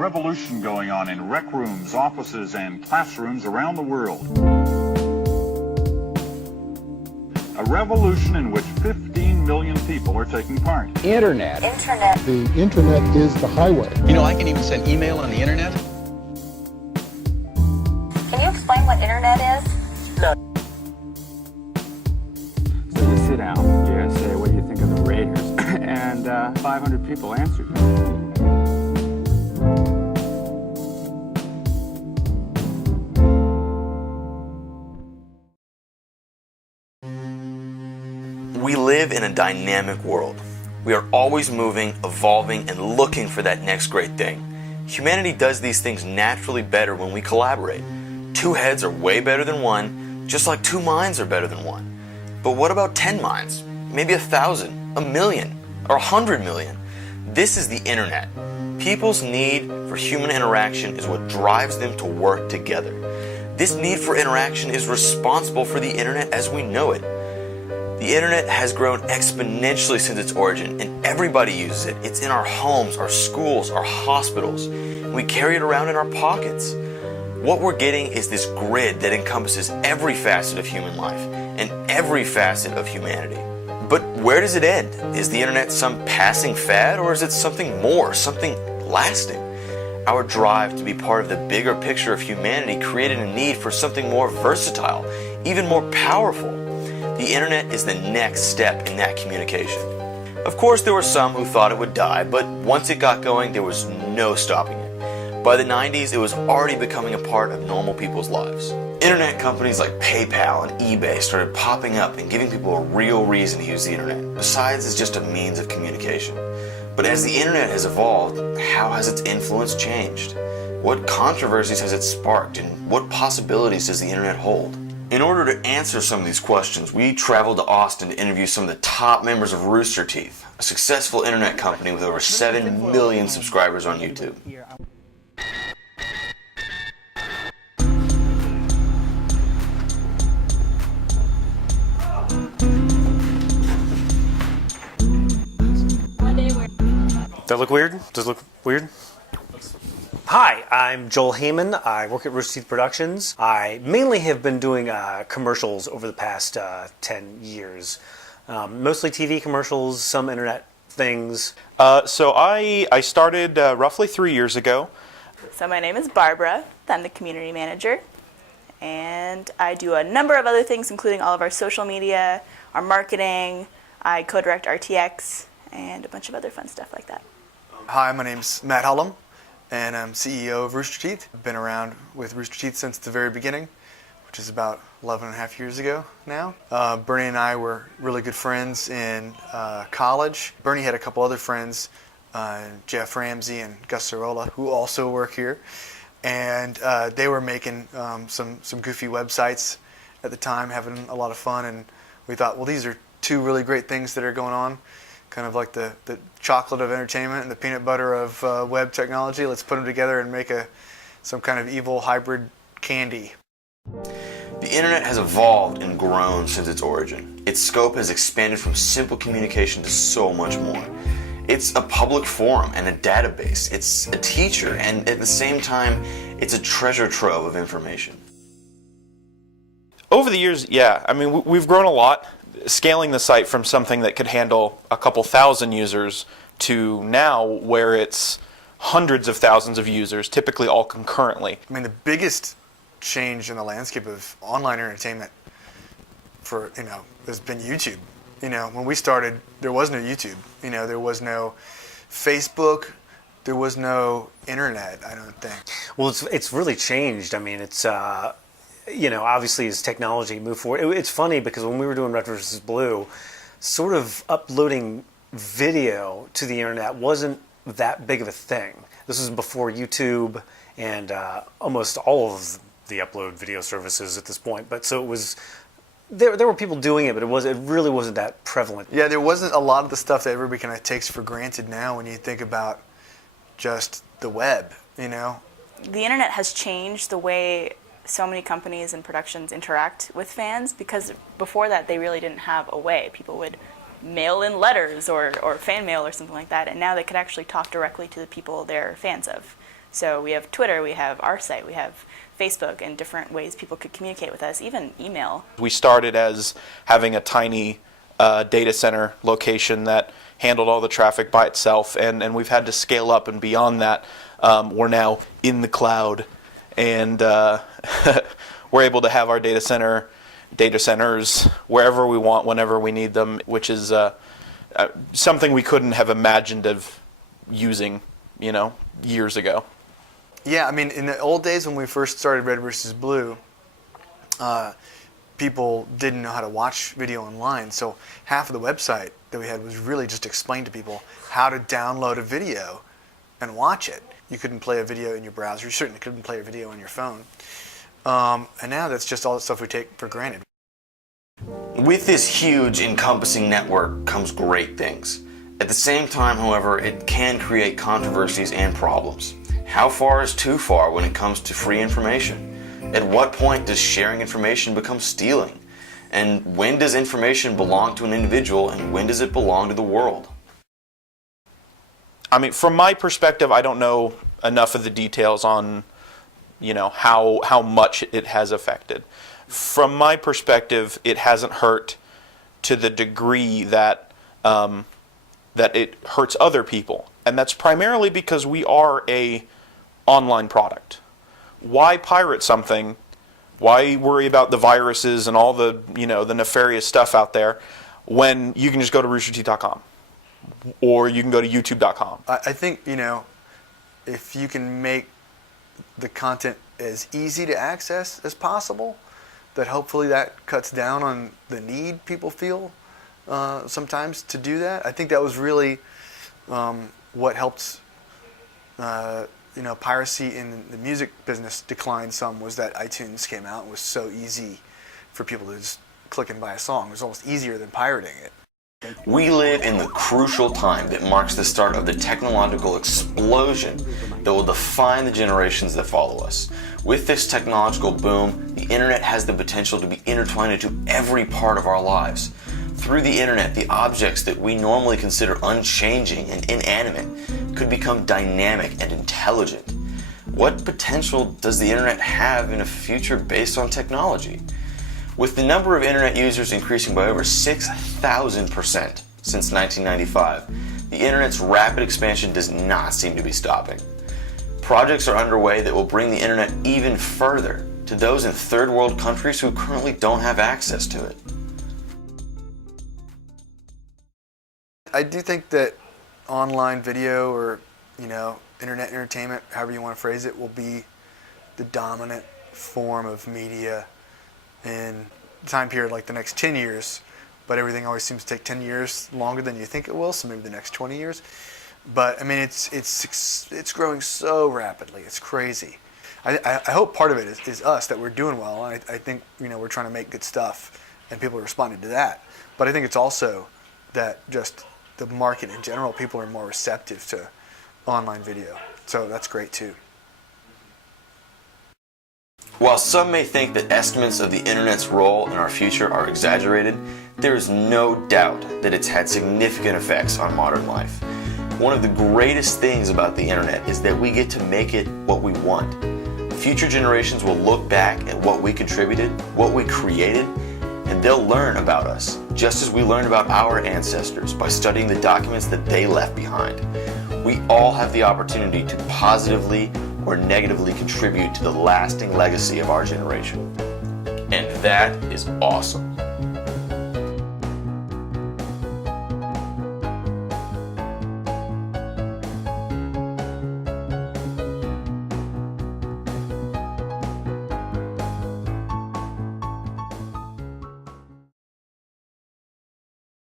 revolution going on in rec rooms, offices, and classrooms around the world. A revolution in which 15 million people are taking part. Internet. The internet is the highway. You know, I can even send email on the internet. Can you explain what internet is? So you sit down, you say, what do you think of the Raiders? And 500 people answered you. We live in a dynamic world. We are always moving, evolving, and looking for that next great thing. Humanity does these things naturally better when we collaborate. 2 heads are way better than one, just like 2 minds are better than one. But what about 10 minds? Maybe 1,000, 1,000,000, or 100 million? This is the internet. People's need for human interaction is what drives them to work together. This need for interaction is responsible for the internet as we know it. The internet has grown exponentially since its origin, and everybody uses it. It's in our homes, our schools, our hospitals. We carry it around in our pockets. What we're getting is this grid that encompasses every facet of human life and every facet of humanity. But where does it end? Is the internet some passing fad, or is it something more, something lasting? Our drive to be part of the bigger picture of humanity created a need for something more versatile, even more powerful. The internet is the next step in that communication. Of course, there were some who thought it would die, but once it got going, there was no stopping it. By the 90s, it was already becoming a part of normal people's lives. Internet companies like PayPal and eBay started popping up and giving people a real reason to use the internet, besides as just a means of communication. But as the internet has evolved, how has its influence changed? What controversies has it sparked, and what possibilities does the internet hold? In order to answer some of these questions, we traveled to Austin to interview some of the top members of Rooster Teeth, a successful internet company with over 7 million subscribers on YouTube. Does that look weird? Does it look weird? Hi, I'm Joel Heyman. I work at Rooster Teeth Productions. I mainly have been doing commercials over the past 10 years. Mostly TV commercials, some internet things. So I started roughly 3 years ago. So my name is Barbara. I'm the community manager. And I do a number of other things, including all of our social media, our marketing. I co-direct RTX, and a bunch of other fun stuff like that. Hi, my name's Matt Hullum, and I'm CEO of Rooster Teeth. I've been around with Rooster Teeth since the very beginning, which is about 11 and a half years ago now. Bernie and I were really good friends in college. Bernie had a couple other friends, Jeff Ramsey and Gus Sorolla, who also work here. And they were making some goofy websites at the time, having a lot of fun. And we thought, well, these are 2 really great things that are going on. Kind of like the chocolate of entertainment and the peanut butter of web technology. Let's put them together and make some kind of evil hybrid candy. The internet has evolved and grown since its origin. Its scope has expanded from simple communication to so much more. It's a public forum and a database. It's a teacher, and at the same time, it's a treasure trove of information. Over the years, yeah, I mean, we've grown a lot, scaling the site from something that could handle a couple thousand users to now where it's hundreds of thousands of users, typically all concurrently. I mean, the biggest change in the landscape of online entertainment has been YouTube. When we started, there was no YouTube. There was no Facebook. There was no internet, I don't think. Well, it's really changed. I mean, it's obviously as technology moved forward. It's funny because when we were doing Red vs. Blue, sort of uploading video to the internet wasn't that big of a thing. This was before YouTube and almost all of the upload video services at this point. But so it was. There were people doing it, but it really wasn't that prevalent. Yeah, there wasn't a lot of the stuff that everybody kind of takes for granted now when you think about just the web, The internet has changed the way so many companies and productions interact with fans, because before that they really didn't have a way. People would mail in letters or fan mail or something like that, and now they could actually talk directly to the people they're fans of So we have Twitter, we have our site, we have Facebook, and different ways people could communicate with us, even email. We started as having a tiny data center location that handled all the traffic by itself, and we've had to scale up, and beyond that, we're now in the cloud, and we're able to have our data centers wherever we want, whenever we need them, which is something we couldn't have imagined of using, years ago. Yeah, I mean, in the old days when we first started Red versus Blue, people didn't know how to watch video online, so half of the website that we had was really just explain to people how to download a video and watch it. You couldn't play a video in your browser. You certainly couldn't play a video on your phone. And now that's just all the stuff we take for granted. With this huge encompassing network comes great things. At the same time, however, it can create controversies and problems. How far is too far when it comes to free information? At what point does sharing information become stealing? And when does information belong to an individual, and when does it belong to the world? I mean, from my perspective, I don't know enough of the details on, how much it has affected. From my perspective, it hasn't hurt to the degree that that it hurts other people, and that's primarily because we are a online product. Why pirate something? Why worry about the viruses and all the the nefarious stuff out there when you can just go to roosterteeth.com or you can go to youtube.com? I think if you can make the content as easy to access as possible, that hopefully that cuts down on the need people feel sometimes to do that. I think that was really what helped piracy in the music business decline some, was that iTunes came out and was so easy for people to just click and buy a song. It was almost easier than pirating it. We live in the crucial time that marks the start of the technological explosion that will define the generations that follow us. With this technological boom, the internet has the potential to be intertwined into every part of our lives. Through the internet, the objects that we normally consider unchanging and inanimate could become dynamic and intelligent. What potential does the internet have in a future based on technology? With the number of internet users increasing by over 6,000% since 1995, the internet's rapid expansion does not seem to be stopping. Projects are underway that will bring the internet even further to those in third world countries who currently don't have access to it. I do think that online video, or internet entertainment, however you want to phrase it, will be the dominant form of media in a time period like the next 10 years, but everything always seems to take 10 years longer than you think it will, so maybe the next 20 years. But I mean, it's growing so rapidly. It's crazy. I hope part of it is us, that we're doing well. I think we're trying to make good stuff, and people are responding to that. But I think it's also that just the market in general, people are more receptive to online video. So that's great too. While some may think that estimates of the internet's role in our future are exaggerated, there is no doubt that it's had significant effects on modern life. One of the greatest things about the internet is that we get to make it what we want. Future generations will look back at what we contributed, what we created, and they'll learn about us, just as we learned about our ancestors by studying the documents that they left behind. We all have the opportunity to positively or negatively contribute to the lasting legacy of our generation. And that is awesome.